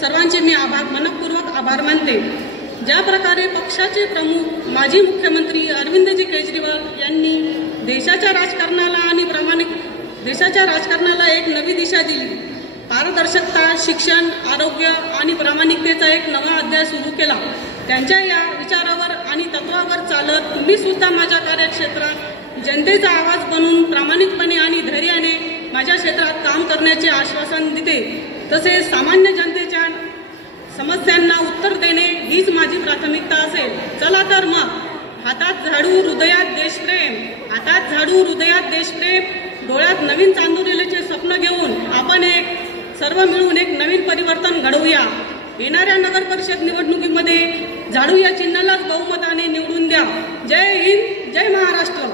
सर्वांचे मी मनपूर्वक आभार मानते। ज्या प्रकारे पक्षाचे प्रमुख माजी मुख्यमंत्री अरविंदजी केजरीवाल यांनी देशाच्या राजकारणाला एक नवी दिशा दिली, पारदर्शकता, शिक्षण, आरोग्य आणि प्रामाणिकतेचा एक नवा अध्याय सुरू केला, त्यांच्या या विचारावर आणि तत्वावर चालत तुम्ही सुद्धा माझ्या कार्यक्षेत्रात जनतेचा आवाज बनून प्रामाणिकपणे आणि धैर्याने माझ्या क्षेत्रात काम करण्याचे आश्वासन देते। तसेच सामान्य जनतेच्या समस्यांना उत्तर देणे हीच माझी प्राथमिकता असेल। चला तर मग, हातात झाडू हृदयात देशप्रेम, हातात झाडू हृदयात देशप्रेम, डोळ्यात नवीन चांदोलीचे स्वप्न घेऊन आपण सर्व मिळून एक नवीन परिवर्तन घडवूया। येणाऱ्या नगर परिषद निवडणुकीमध्ये झाडू या चिन्हालाच बहुमताने निवडून द्या। जय हिंद, जय महाराष्ट्र।